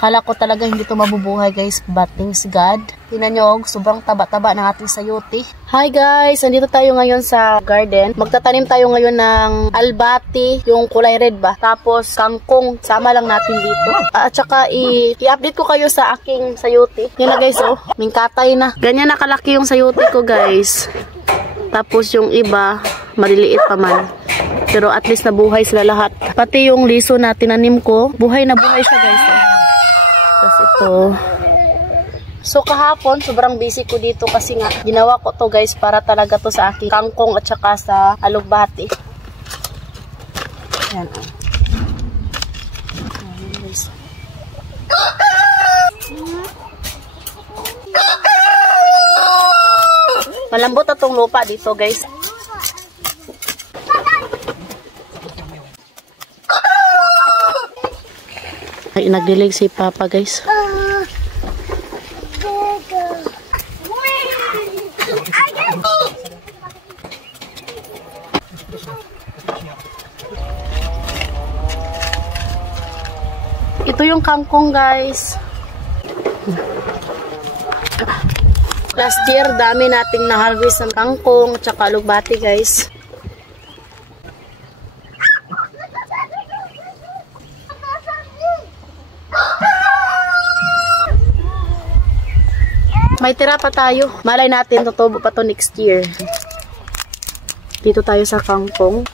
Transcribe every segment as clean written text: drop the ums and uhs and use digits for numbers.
Kala ko talaga hindi to mabubuhay guys, but thanks God. Tingnan nyo, sobrang taba-taba ng ating sayote. Hi guys, nandito tayo ngayon sa garden. Magtatanim tayo ngayon ng albati, yung kulay red ba? Tapos kangkong, sama lang natin dito. At saka i-update ko kayo sa aking sayote. Yan na guys, oh, mingkatay na. Ganyan nakalaki yung sayote ko guys. Tapos yung iba, maliliit pa man. Pero at least nabuhay sila lahat. Pati yung liso na tinanim ko, buhay na buhay siya guys. Oh. Tapos ito. So kahapon, sobrang busy ko dito kasi nga, ginawa ko to guys para talaga to sa aking kangkong at saka sa alugbati. Yan. Ayan guys. Malambot na tong lupa dito guys. Ay, nagdilig si Papa guys. Ito yung kangkong guys. Last year, dami nating na-harvest ng kangkong at saka alugbati guys. May tira pa tayo. Malay natin, tutubo pa to next year. Dito tayo sa kangkong.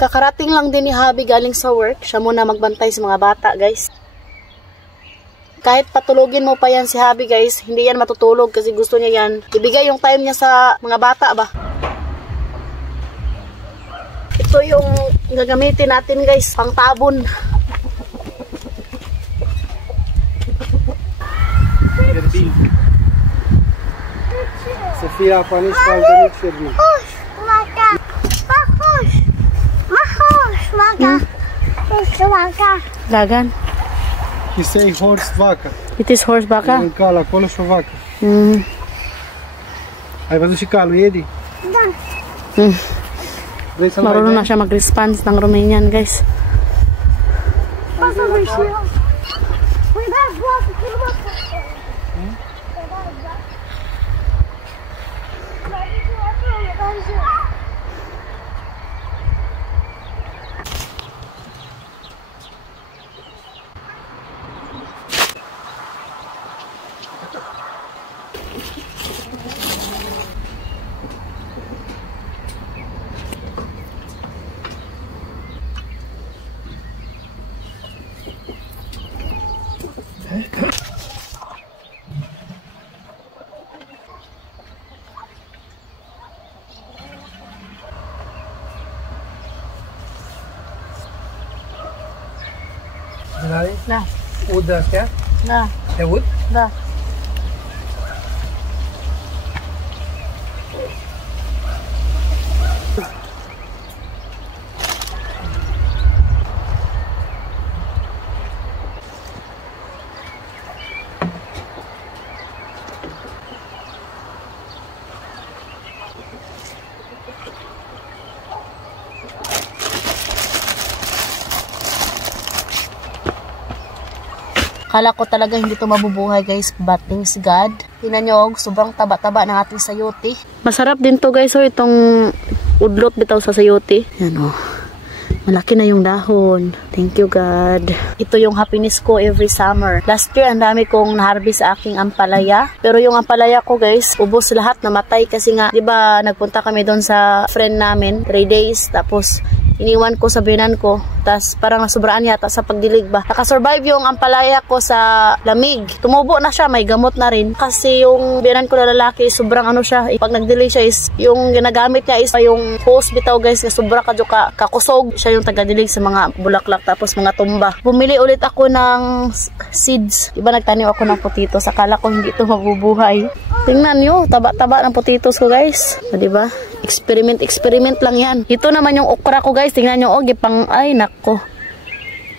Kakarating lang din ni Habi galing sa work. Siya muna magbantay sa mga bata, guys. Kahit patulogin mo pa yan si Habi, guys, hindi yan matutulog kasi gusto niya yan. Ibigay yung time niya sa mga bata ba. Ito yung gagamitin natin guys, pang tabon. Sofia, panis kaldı mixer'ini. Hoş, maka. Bak hoş. Hoş, maka. Hoş, maka. Dagan. He say horse vaca. It is horse baka? Un cal acolo și o vacă. Ai văzut și calul Edi? Da. Marunong na siya mag-response ng Romanian guys. Da. Ud de astea? Da. Te ud? Da. Kala ko talaga hindi to mabubuhay guys, but thanks God. Tingnan nyo, sobrang taba-taba ng ating sayote. Masarap din to guys, oh, itong udlot bitaw sa sayote. Yan oh. Malaki na yung dahon. Thank you God. Ito yung happiness ko every summer. Last year, ang dami kong na-harvest sa aking ampalaya. Pero yung ampalaya ko guys, ubos lahat, namatay kasi nga, di ba nagpunta kami doon sa friend namin, 3 days, tapos iniwan ko sa binan ko. Tapos parang nasubraan yata sa pagdilig ba. Nakasurvive yung ampalaya ko sa lamig. Tumubo na siya, may gamot na rin. Kasi yung binan ko na lalaki, sobrang ano siya. Pag nagdilig siya is, yung ginagamit niya is yung hose bitaw guys, na sobra kakusog. Siya yung tagadilig sa mga bulaklak tapos mga tumba. Bumili ulit ako ng seeds. Diba nagtanim ako ng potato. Akala ko hindi ito mabubuhay. Tingnan nyo, taba-taba ng potatoes ko guys. Diba? Experiment lang yan. Ito naman yung okra ko guys. Tingnan nyo, gipang, ay nako.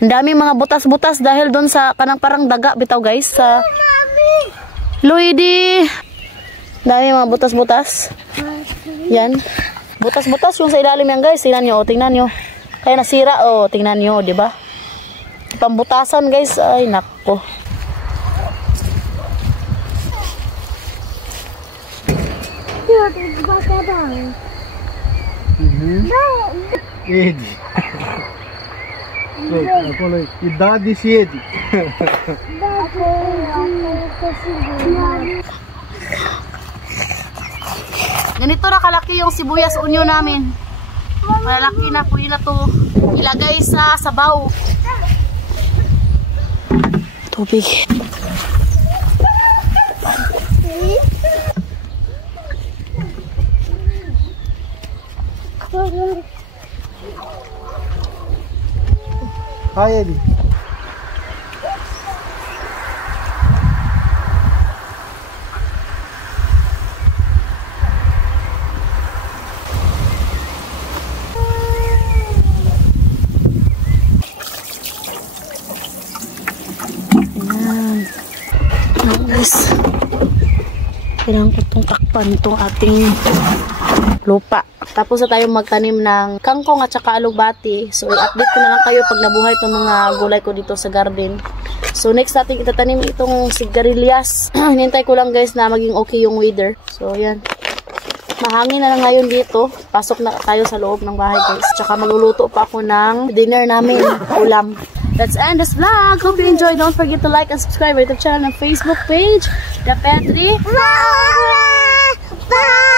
Ang dami mga butas-butas dahil doon sa kanang parang daga bitaw guys. Sa Luigi. Dami mga butas-butas. Yan. Butas-butas yung sa ilalim yan guys. Tingnan nyo, tingnan nyo. Kaya nasira, tingnan nyo, di ba? Pambutasan guys. Ay, nako. Edi. Acolo e Daddy și Edi. Ganito na kalaki yung sibuyas unyo namin. Malaki na po yun na to ilagay sa sabaw. Tubig. Hai, Edi. Guys, kailangan ko itong takpan itong ating lupa. Tapos na tayo magtanim ng kangkong at saka alugbati. So, i-update ko na lang kayo pag nabuhay itong mga gulay ko dito sa garden. So, next natin itatanim itong sigarilyas. Hinintay ko lang guys na maging okay yung weather. So, yan. Mahangin na lang ngayon dito. Pasok na tayo sa loob ng bahay guys. Tsaka magluluto pa ako ng dinner namin, ulam. Let's end this vlog. Hope you enjoyed. Don't forget to like and subscribe to the channel and Facebook page, The Petri. Bye!